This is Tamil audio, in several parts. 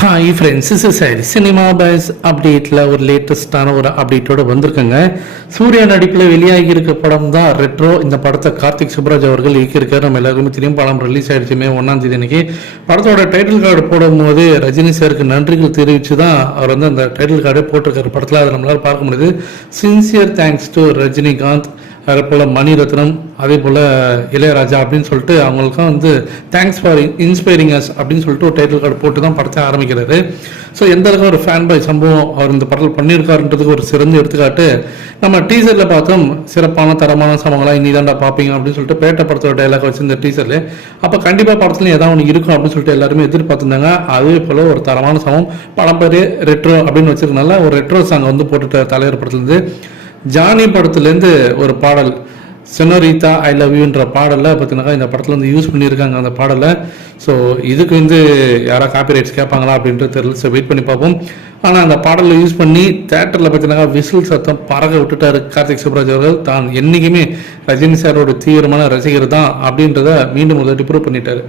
ஹாய் ஃப்ரெண்ட்ஸ், இஸ் சரி சினிமா பேஸ் அப்டேட்டில் ஒரு லேட்டஸ்டான ஒரு அப்டேட்டோடு வந்திருக்குங்க. சூர்யா நடிப்பில் வெளியாகி இருக்க படம் தான் ரெட்ரோ. இந்த படத்தை கார்த்திக் சுப்ராஜ் அவர்கள் இயக்கியிருக்காரு. நம்ம எல்லாருக்குமே தெரியும். படம் ரிலீஸ் ஆகிடுச்சு மே 1 அன்னைக்கு. படத்தோட டைட்டில் கார்டு போடும்போது ரஜினி சாருக்கு நன்றிகள் தெரிவித்து தான் அவர் வந்து அந்த டைட்டில் கார்டே போட்டிருக்காரு படத்தில். அதை நம்மளால் பார்க்க முடியுது. சின்சியர் தேங்க்ஸ் டு ரஜினிகாந்த், அதே போல் மணிரத்னம், அதே போல் இளையராஜா அப்படின்னு சொல்லிட்டு அவங்களுக்கும் வந்து தேங்க்ஸ் ஃபார் இன்ஸ்பைரிங் அஸ் அப்படின்னு சொல்லிட்டு ஒரு டைட்டில் கார்டு போட்டு தான் படத்தை ஆரம்பிக்கிறாரு. ஸோ எந்த அளவுக்கு ஒரு ஃபேன் பாய் சம்பவம் அவர் இந்த படத்தில் பண்ணியிருக்காருன்றதுக்கு ஒரு சிறந்த எடுத்துக்காட்டு நம்ம டீசரில் பார்த்தோம். சிறப்பான தரமான சம்பவங்களாக இனி தாண்டா பார்ப்பீங்க அப்படின்னு சொல்லிட்டு பேட்ட படத்தோட டைலாக் வச்சு இந்த டீசரில் அப்போ கண்டிப்பாக படத்துலையும் ஏதாவது ஒன்று இருக்கும் அப்படின்னு சொல்லிட்டு எல்லாருமே எதிர்பார்த்துருந்தாங்க. அதே போல் ஒரு தரமான சம்பவம். படம் பேர் ரெட்ரோ அப்படின்னு வச்சிருக்கனால ஒரு ரெட்ரோ சாங் வந்து போட்டுட்ட தலைவர் படத்துலேருந்து. ஜானி படத்துலேருந்து ஒரு பாடல் செனோரிதா ஐ லவ் யூன்ற பாடலில் பார்த்தீங்கன்னா இந்த படத்தில் வந்து யூஸ் பண்ணியிருக்காங்க அந்த பாடலை. ஸோ இதுக்கு வந்து யாராவது காப்பிரைட்ஸ் கேட்பாங்களா அப்படின்றது தெரியல. ஸோ வெயிட் பண்ணி பார்ப்போம். ஆனால் அந்த பாடலில் யூஸ் பண்ணி தேட்டரில் பார்த்தீங்கன்னா விசில் சத்தம் பறக்க விட்டுட்டாரு கார்த்திக் சுப்ராஜ் அவர்கள். தான் என்றைக்குமே ரஜினி சாரோட தீவிரமான ரசிகர் தான் அப்படின்றத மீண்டும் ஒரு ப்ரூவ் பண்ணிட்டாரு.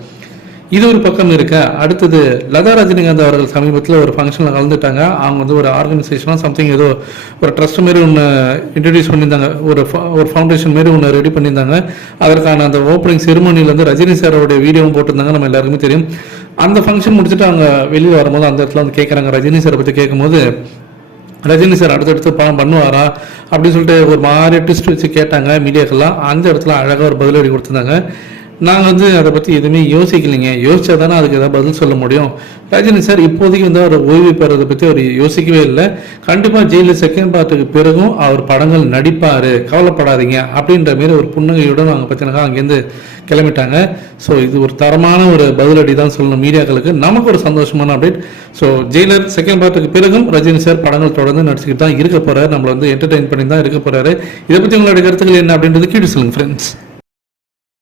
இது ஒரு பக்கம் இருக்க, அடுத்தது லதா ரஜினிகாந்த் அவர்கள் சமீபத்தில் ஒரு ஃபங்க்ஷனில் கலந்துட்டாங்க. அவங்க வந்து ஒரு ஆர்கனைசேஷனாக சம்திங் ஏதோ ஒரு ட்ரஸ்ட் மாரி ஒன்று இன்ட்ரடியூஸ் பண்ணியிருந்தாங்க. ஒரு ஃபவுண்டேஷன் மாரி ஒன்று ரெடி பண்ணியிருந்தாங்க. அதற்கான அந்த ஓப்பனிங் செரிமோனியில் வந்து ரஜினி சாரோடைய வீடியோவும் போட்டிருந்தாங்க. நம்ம எல்லாருக்குமே தெரியும். அந்த ஃபங்க்ஷன் முடிச்சுட்டு அவங்க வெளியே வரும்போது அந்த இடத்துல வந்து கேட்குறாங்க, ரஜினி சாரை பற்றி கேட்கும்போது ரஜினி சார் அடுத்தடுத்து படம் பண்ணுவாரா அப்படின்னு சொல்லிட்டு ஒரு மாதிரி ட்விஸ்ட் வச்சு கேட்டாங்க மீடியாக்கெல்லாம். அந்த இடத்துல அழகாக ஒரு பதிலடி கொடுத்துருந்தாங்க. நாங்கள் வந்து அதை பற்றி எதுவுமே யோசிக்கலைங்க. யோசிச்சா தானே அதுக்கு ஏதாவது பதில் சொல்ல முடியும். ரஜினி சார் இப்போதைக்கு வந்து அவர் ஓய்வு பெறதை பற்றி அவர் யோசிக்கவே இல்லை. கண்டிப்பாக ஜெயிலில் செகண்ட் பார்ட்டுக்கு பிறகும் அவர் படங்கள் நடிப்பார், கவலைப்படாதீங்க அப்படின்ற மாரி ஒரு புன்னகையுடன் அவங்க பார்த்தீங்கன்னா அங்கேருந்து கிளம்பிட்டாங்க. ஸோ இது ஒரு தரமான ஒரு பதிலடி தான் சொல்லணும் மீடியாக்களுக்கு. நமக்கு ஒரு சந்தோஷமான அப்டேட். ஸோ ஜெயிலர் செகண்ட் பார்ட்டுக்கு பிறகும் ரஜினி சார் படங்கள் தொடர்ந்து நடிச்சுக்கிட்டு தான் இருக்க போகிறார். நம்மளை வந்து என்டர்டெயின் பண்ணி தான் இருக்க போகிறாரு. இதை பற்றி உங்களுடைய கருத்துக்கள் என்ன அப்படின்றது கீழே சொல்லுங்கள் ஃப்ரெண்ட்ஸ்.